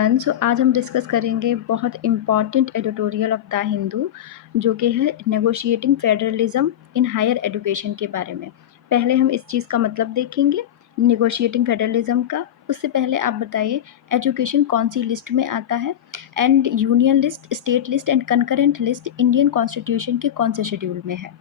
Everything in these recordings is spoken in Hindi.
सो आज हम डिस्कस करेंगे बहुत important editorial of the Hindu जो कि है negotiating federalism in higher education के बारे में। पहले हम इस चीज़ का मतलब देखेंगे नेगोशिएटिंग फेडरलिज्म का। उससे पहले आप बताइए एजुकेशन कौन सी लिस्ट में आता है and union list, state list and concurrent list Indian constitution के कौन से शेड्यूल में है।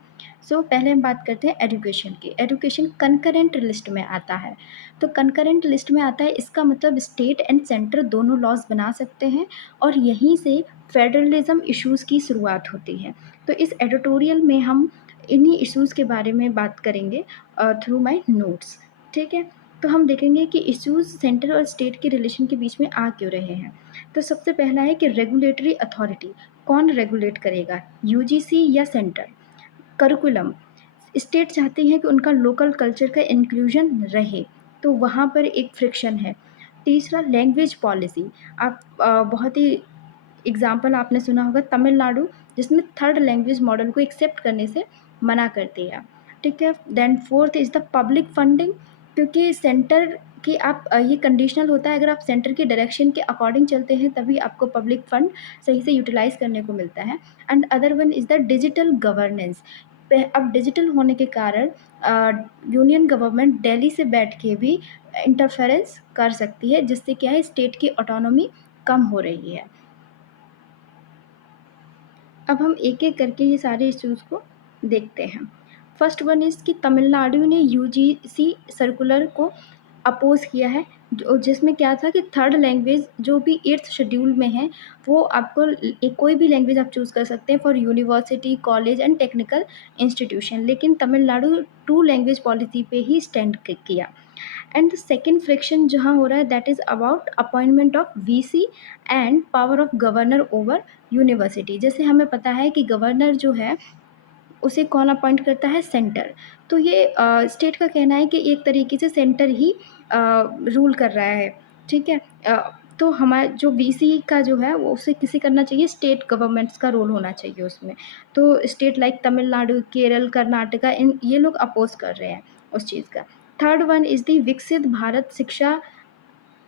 पहले हम बात करते हैं एजुकेशन की। एजुकेशन कंकरेंट लिस्ट में आता है। तो कंकरेंट लिस्ट में आता है, इसका मतलब स्टेट एंड सेंटर दोनों लॉज बना सकते हैं और यहीं से फेडरलिज्म इश्यूज़ की शुरुआत होती है। तो इस एडिटोरियल में हम इन्हीं इश्यूज़ के बारे में बात करेंगे थ्रू माय नोट्स। ठीक है, तो हम देखेंगे कि इश्यूज़ सेंटर और स्टेट के रिलेशन के बीच में आ क्यों रहे हैं। तो सबसे पहला है कि रेगुलेटरी अथॉरिटी, कौन रेगुलेट करेगा, यूजीसी या सेंटर। करिकुलम, स्टेट चाहती हैं कि उनका लोकल कल्चर का इंक्लूजन रहे, तो वहाँ पर एक फ्रिक्शन है। तीसरा लैंग्वेज पॉलिसी, आप बहुत ही एग्जाम्पल आपने सुना होगा तमिलनाडु, जिसमें थर्ड लैंग्वेज मॉडल को एक्सेप्ट करने से मना कर दिया। ठीक है, then fourth is the public funding, क्योंकि सेंटर की आप ये कंडीशनल होता है, अगर आप सेंटर की डायरेक्शन के अकॉर्डिंग चलते हैं तभी आपको पब्लिक फंड सही से यूटिलाइज करने को मिलता है। And other one is the digital governance. अब डिजिटल होने के कारण यूनियन गवर्नमेंट दिल्ली से बैठ के भी इंटरफेरेंस कर सकती है, जिससे क्या है स्टेट की ऑटोनॉमी कम हो रही है। अब हम एक एक करके ये सारे इश्यूज़ को देखते हैं। फर्स्ट वन इज़ कि तमिलनाडु ने यूजीसी सर्कुलर को अपोज़ किया है, जो जिसमें क्या था कि थर्ड लैंग्वेज जो भी 8th शेड्यूल में है, वो आपको कोई भी लैंग्वेज आप चूज़ कर सकते हैं for university, college and technical institution, लेकिन तमिलनाडु 2 लैंग्वेज पॉलिसी पे ही स्टैंड किया। एंड द सेकेंड फ्रिक्शन जहाँ हो रहा है that is about appointment of VC and power of governor over university. जैसे हमें पता है कि गवर्नर जो है उसे कौन अपॉइंट करता है, सेंटर। तो ये स्टेट का कहना है कि एक तरीके से सेंटर ही रूल कर रहा है। ठीक है, तो हमारा जो वीसी का जो है वो उसे किसी करना चाहिए, स्टेट गवर्नमेंट्स का रोल होना चाहिए उसमें। तो स्टेट लाइक तमिलनाडु, केरल, कर्नाटका, इन ये लोग अपोज कर रहे हैं उस चीज़ का। थर्ड वन इज़ दी विकसित भारत शिक्षा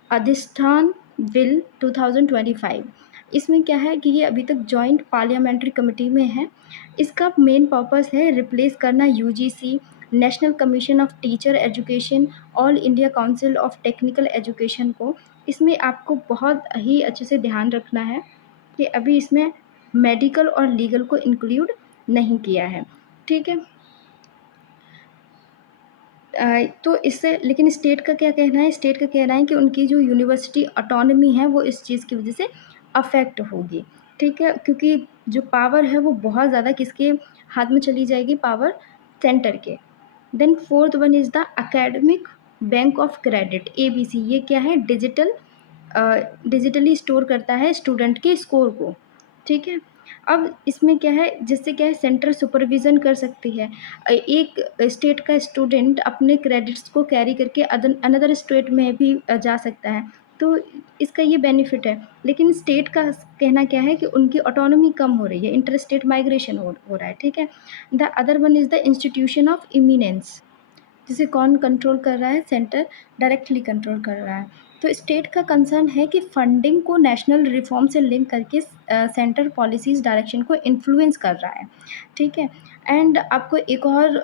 अधिष्ठान बिल 2025। इसमें क्या है कि ये अभी तक जॉइंट पार्लियामेंट्री कमेटी में है। इसका मेन पर्पस है रिप्लेस करना UGC, national commission of teacher education, all India council of technical education को। इसमें आपको बहुत ही अच्छे से ध्यान रखना है कि अभी इसमें मेडिकल और लीगल को इंक्लूड नहीं किया है। ठीक है, तो इससे लेकिन स्टेट का क्या कहना है, स्टेट का कहना है कि उनकी जो यूनिवर्सिटी ऑटोनॉमी है वो इस चीज़ की वजह से अफेक्ट होगी। ठीक है, क्योंकि जो पावर है वो बहुत ज़्यादा किसके हाथ में चली जाएगी, पावर सेंटर के। Then fourth one is the academic bank of credit, ABC. ये क्या है, डिजिटली स्टोर करता है स्टूडेंट के स्कोर को। ठीक है, अब इसमें क्या है, जिससे क्या है सेंटर सुपरविज़न कर सकती है। एक स्टेट का स्टूडेंट अपने क्रेडिट्स को कैरी करके अनदर स्टेट में भी जा सकता है, तो इसका ये बेनिफिट है। लेकिन स्टेट का कहना क्या है कि उनकी ऑटोनॉमी कम हो रही है, इंटर स्टेट माइग्रेशन हो रहा है। ठीक है, the other one is the institution of eminence, जिसे कौन कंट्रोल कर रहा है, सेंटर डायरेक्टली कंट्रोल कर रहा है। तो स्टेट का कंसर्न है कि फंडिंग को नेशनल रिफॉर्म से लिंक करके सेंटर पॉलिसीज़ डायरेक्शन को इन्फ्लुएंस कर रहा है। ठीक है, एंड आपको एक और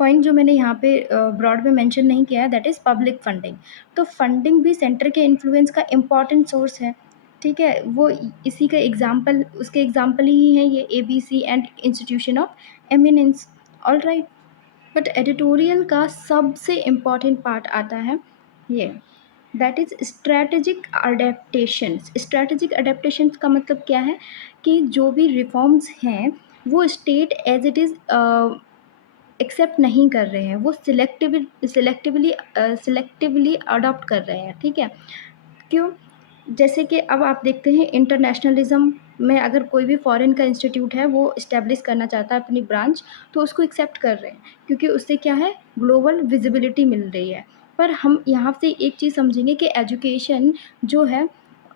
पॉइंट जो मैंने यहाँ पे ब्रॉड में मेंशन नहीं किया है, दैट इज़ पब्लिक फंडिंग। तो फंडिंग भी सेंटर के इन्फ्लुएंस का इम्पॉर्टेंट सोर्स है। ठीक है, वो इसी का एग्जाम्पल, उसके एग्जाम्पल ही है ये ABC and institution of eminence. All right, but editorial का सबसे इम्पॉर्टेंट पार्ट आता है ये, that is strategic adaptations. Strategic adaptations का मतलब क्या है कि जो भी रिफॉर्म्स हैं वो state as it is accept नहीं कर रहे हैं, वो सिलेक्टिवली अडॉप्ट कर रहे हैं। ठीक है, क्यों, जैसे कि अब आप देखते हैं इंटरनेशनलिज्म में अगर कोई भी फॉरेन का इंस्टीट्यूट है वो इस्टेब्लिश करना चाहता है अपनी ब्रांच, तो उसको एक्सेप्ट कर रहे हैं क्योंकि उससे क्या है, ग्लोबल विजिबिलिटी मिल रही है। पर हम यहाँ से एक चीज़ समझेंगे कि एजुकेशन जो है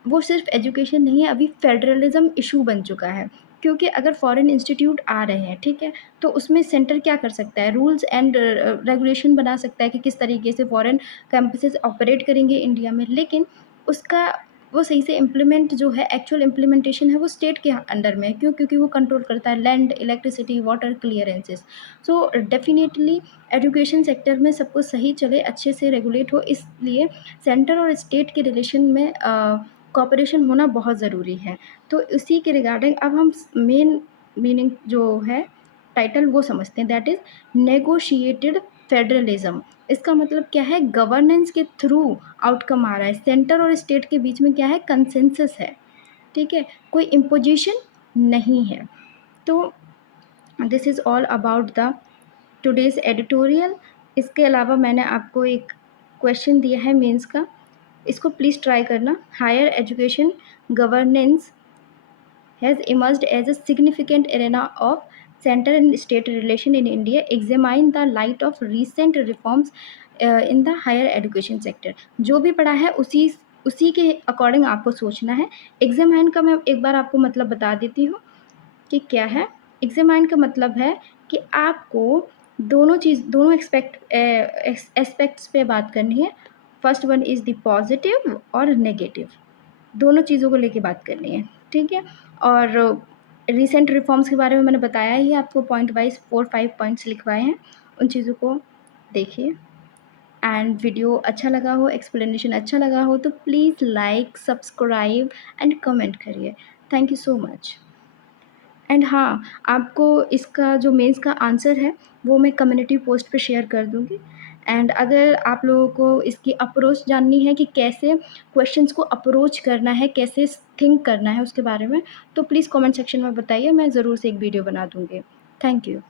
वो सिर्फ एजुकेशन नहीं है, अभी फेडरलिज्म इशू बन चुका है। क्योंकि अगर फॉरेन इंस्टीट्यूट आ रहे हैं, ठीक है, तो उसमें सेंटर क्या कर सकता है, रूल्स एंड रेगुलेशन बना सकता है कि किस तरीके से फॉरेन कैंपसेस ऑपरेट करेंगे इंडिया में। लेकिन उसका वो सही से इम्प्लीमेंट जो है, एक्चुअल इम्प्लीमेंटेशन है वो स्टेट के अंडर में है। क्यों? क्योंकि वो कंट्रोल करता है land, electricity, water, clearances. So definitely education sector में सब कुछ सही चले, अच्छे से रेगुलेट हो, इसलिए सेंटर और स्टेट के रिलेशन में कोऑपरेशन होना बहुत ज़रूरी है। तो इसी के रिगार्डिंग अब हम मेन मीनिंग जो है टाइटल वो समझते हैं, दैट इज़ नेगोशिएटेड फेडरलिज्म। इसका मतलब क्या है? गवर्नेंस के थ्रू आउटकम आ रहा है, सेंटर और स्टेट के बीच में क्या है? कंसेंसस है, ठीक है, कोई इम्पोजिशन नहीं है। तो this is all about the today's editorial. इसके अलावा मैंने आपको एक क्वेश्चन दिया है मेंस का, इसको प्लीज़ ट्राई करना। Higher education governance has emerged as a significant arena of center and state relation in India, examine the light of recent reforms in the higher education sector। जो भी पढ़ा है उसी के अकॉर्डिंग आपको सोचना है। एग्जामाइन का मैं एक बार आपको मतलब बता देती हूँ कि क्या है। एग्जामाइन का मतलब है कि आपको दोनों एस्पेक्ट्स पे बात करनी है। First one is the positive और नेगेटिव, दोनों चीज़ों को लेके बात करनी है, ठीक है। और रिसेंट रिफॉर्म्स के बारे में मैंने बताया ही आपको, पॉइंट वाइज 4-5 पॉइंट्स लिखवाए हैं, उन चीज़ों को देखिए। एंड वीडियो अच्छा लगा हो, एक्सप्लेनेशन अच्छा लगा हो तो please like, subscribe and comment करिए। Thank you so much. And हाँ, आपको इसका जो मेंस का आंसर है वो मैं कम्युनिटी पोस्ट पे शेयर कर दूँगी। एंड अगर आप लोगों को इसकी अप्रोच जाननी है कि कैसे क्वेश्चंस को अप्रोच करना है, कैसे थिंक करना है उसके बारे में, तो प्लीज़ कमेंट सेक्शन में बताइए, मैं ज़रूर से एक वीडियो बना दूँगी। Thank you.